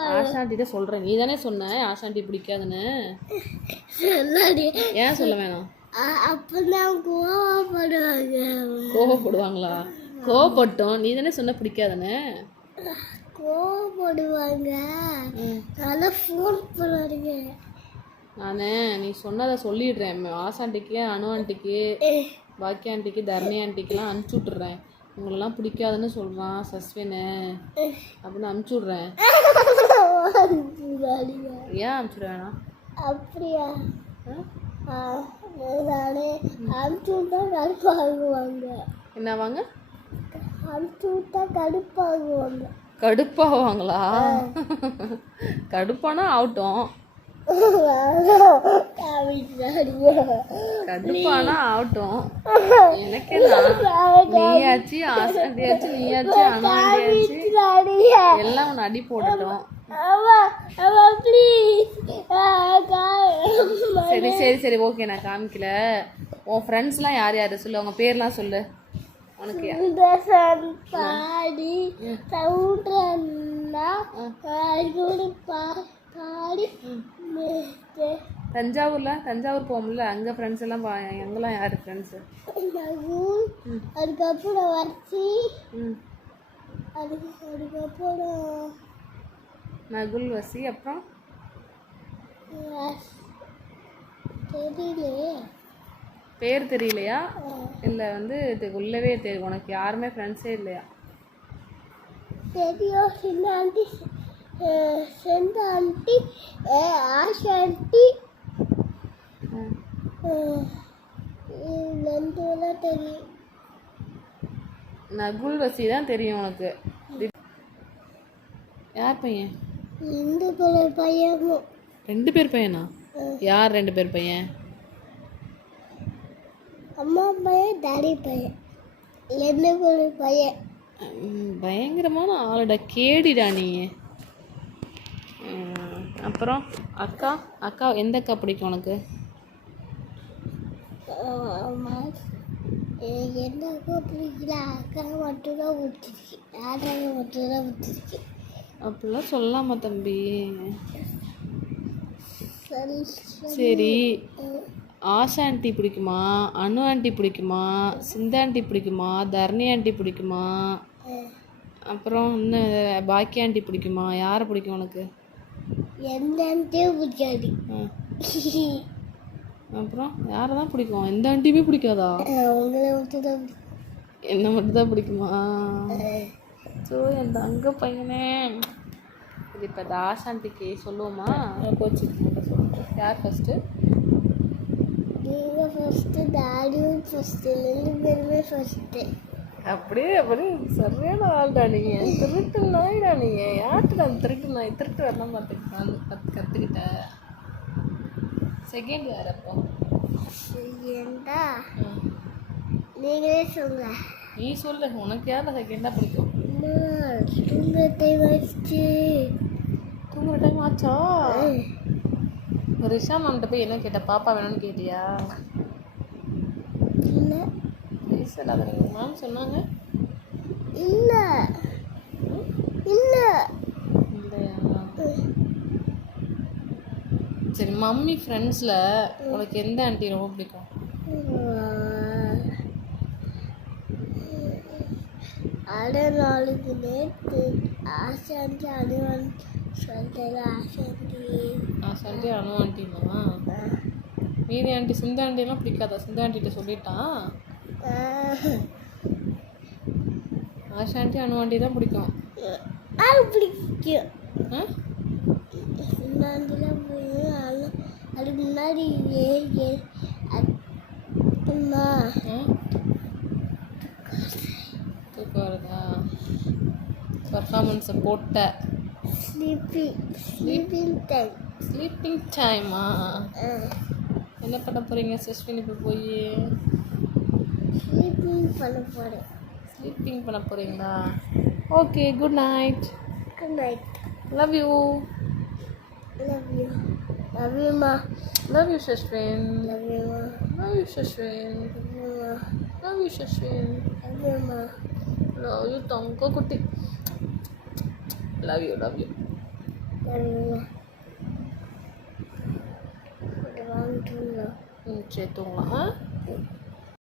ஆஷாண்டிட்ட சொல்கிறேன் நீ தானே சொன்ன ஆஷாண்டி பிடிக்காதுன்னு. ஏன் சொல்ல வேணாம்? அப்பதான் கோவப்படுவாங்க. கோவப்படுவாங்களா? கோவப்பட்டோம். நீ தானே சொன்ன பிடிக்காதுன்னு. கோவப்படுவாங்க. நல்லா ஃபோன் பண்ணுவாங்க நான் நீ சொன்னதை சொல்லிடுறேன். ஆசாண்டிக்கு அனு ஆண்டிக்கு பாக்கிய ஆண்டிக்கு தரணி ஆண்டிக்கெலாம் அனுப்பிச்சி விட்றேன் உங்களெல்லாம் பிடிக்காதுன்னு சொல்கிறான் சஸ்வினு அப்படின்னு அனுப்பிச்சி விட்றேன் ஏன் அனுப்பிச்சிட வேணாம்? அப்படியா? நானே அனுப்பிச்சு விட்டா கடுப்பாகுவாங்க என்ன வாங்க? அனுப்பிச்சு விட்டா கடுப்பாகுவாங்க கடுப்பாவாங்களா? கடுப்பானா ஆகட்டும். கடுப்பானா ஆகட்டும். எனக்கு நீயாச்சு ஆசாண்டியாச்சு நீயாச்சு அனாண்டியாச்சு எல்லாம் உன்னை அடி போட்டுட்டோம் சரி சரி சரி ஓகே நான் காமிக்கல. உன் ஃப்ரெண்ட்ஸ்லாம் யார் யார்? சொல்லு அவங்க பேர்லாம் சொல்லு. உனக்கு பாடி பாடி தஞ்சாவூர்ல தஞ்சாவூர் போகும்ல அங்கே ஃப்ரெண்ட்ஸ் எல்லாம் எங்கெல்லாம் யார் ஃப்ரெண்ட்ஸு அதுக்கப்புறம் வச்சு அதுக்கப்புறம் நகுல் வசி அப்புறம்? பேர் தெரியலையா? இல்லை வந்து இது உள்ளவே தெரியும் உனக்கு யாருமே ஃப்ரெண்ட்ஸே இல்லையா? தெரியும் சின்ன ஆண்டி செந்த ஆண்டி ஆஷா ஆண்டி. ம். அஹ், இது ரெண்டு எல்லாம் தெரியும் நகுல் வசி தான் தெரியும் உனக்கு. யார் பையன்? இந்த பிள்ளை பையனும். ரெண்டு பேர் பையனா? யார் ரெண்டு பேர் பையன்? அம்மா பையன் டாடி பையன். ரெண்டு பிள்ளை பையன். பயங்கரமான ஆளுடா கேடிடா நீ. அப்புறம் அக்கா அக்கா எந்த அக்கா பிடிக்கும் உனக்கு? எந்த அக்கா பிடிக்கல அக்கா மட்டும்தான் பிடிச்சிருக்கு. ஆடாங்க மட்டும்தான் பிடிச்சிருக்கு? அப்படிலாம் சொல்லாமா தம்பி? சரி சரி. ஆஷா ஆண்டி பிடிக்குமா? அனு ஆண்டி பிடிக்குமா? சிந்தா ஆண்டி பிடிக்குமா? தரணி ஆண்டி பிடிக்குமா? அப்புறம் இன்னும் பாக்கிய ஆண்டி பிடிக்குமா? யாரை பிடிக்கும் உனக்கு. அப்புறம் யாரை தான் பிடிக்கும்? எந்த ஆண்டியுமே பிடிக்காதா? என்ன மட்டும் தான் பிடிக்குமா ஸோ என் தங்க பையனே. இது இப்போ இந்த ஆஷாண்டிக்கு சொல்லுவோமா? கோச்சு யார் ஃபஸ்ட்டு நீங்கள் ஃபஸ்ட்டு டாடியும் ஃபஸ்ட்டு ரெண்டு பேருமே ஃபஸ்ட்டு அப்படியே அப்படியே சரியான ஆள்டா நீங்கள் திருட்டு நாய்டா நீங்கள் யார்கிட்ட அந்த திருட்டு நாய் திருட்டு வரலாம் பார்த்துக்கிட்டான் கற்று கற்றுக்கிட்ட செகண்ட் யார் அப்போ? ஏண்டா நீங்களே சொல்லுங்க. நீ சொல்லு. உனக்கு யார் செகண்டாக பிடிக்கும்? தூங்க டைம் ஆயிடுச்சு. தூங்குற டைம் ஆச்சா ரிஷா மேம்கிட்ட போய் என்ன கேட்ட? பாப்பா வேணும்னு கேட்டியா? இல்லை. பேசல அதை நீங்கள் மேம் சொன்னாங்க. இல்லை. இல்லை. சரி மம்மி ஃப்ரெண்ட்ஸில் உனக்கு எந்த ஆண்டி ரொம்ப பிடிக்கும்? அட நாளுக்கு நேற்று ஆசாந்தி அனுவன் சொல்லிட்டு ஆசாந்தி. ஆசாண்டி அனு ஆண்டிமா மீதி ஆண்டி சிந்த ஆண்டிலாம் பிடிக்காதா? சிந்த ஆண்டிகிட்ட சொல்லிட்டான் ஆஷாண்டி அனு ஆண்டி தான் பிடிக்கும். பிடிக்கும். ஆ? சின்னாண்டிலாம் போய் அது முன்னாடி ஏ ஏ அம்மா. பர்ஃபார்மன்ஸை போட்ட ஸ்லீப்பிங் ஸ்லீப்பிங் டைம் ஸ்லீப்பிங் டைமா என்ன பண்ண போகிறீங்க சஸ்வின் இப்போ போய்? ஸ்லீப்பிங் பண்ண போகிறேன் ஸ்லீப்பிங் பண்ண போகிறீங்களா okay good night good night love you love you love Yuma love you Saswin love Yuma love you Saswin love you Saswin love you தொங்க குட்டி லவ் யூ லவ் யூ வாங்கிட்டு ம் சரி தூங்கலாம் ஆ